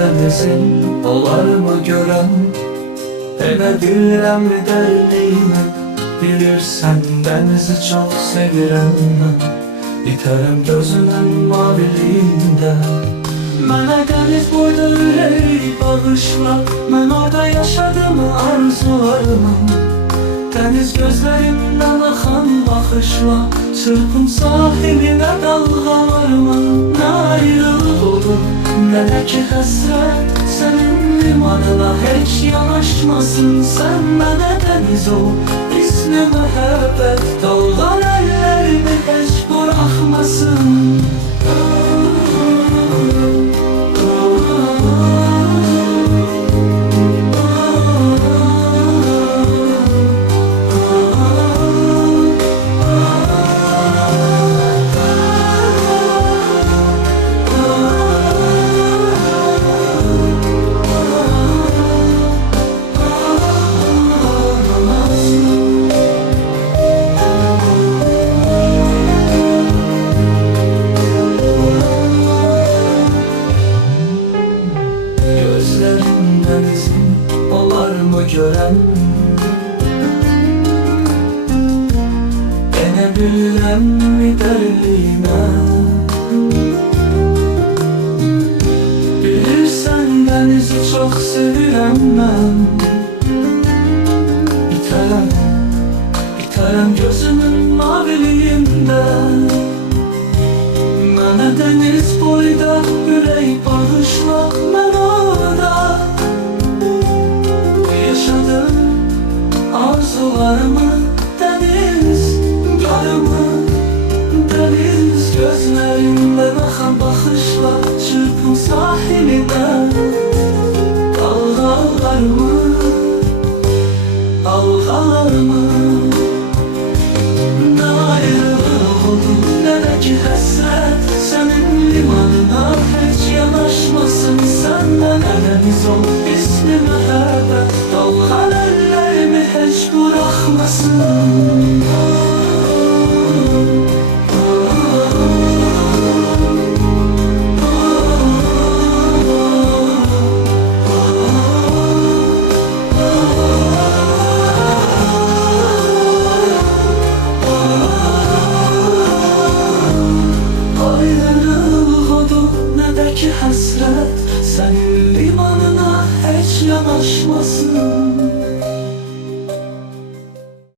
denizin olar mı gören? Edebilirəm dərliyimi, bilirsən dənizi çox sevirəm mən. İtərəm gözünün maviliyində. Mənə dəniz boyda ürək bağışla, mən orada yaşadığımı arzularımı. Dəniz gözlərimdən axan baxışla, çırpın sahilinə dalğalarımı. Nə ayrılıq olur, nə də ki həsrət, sənin limanına heç yanaşmasın. Sən mənə dəniz ol, ismi məhəbbət, dalğan əllərimi heç buraxmasın. Denizin olar mı gören? Denebilirəm mi dərliyimə? Bilirsən dənizi çox sevirəm mən. İtərəm gözümün maviliyində. Mənə dəniz boyda ürək bağışla, mən orada arzularımı, dəniz qarımı, dəniz gözlərimdən axan baxışla, çırpın sahilinə dalğalarımı.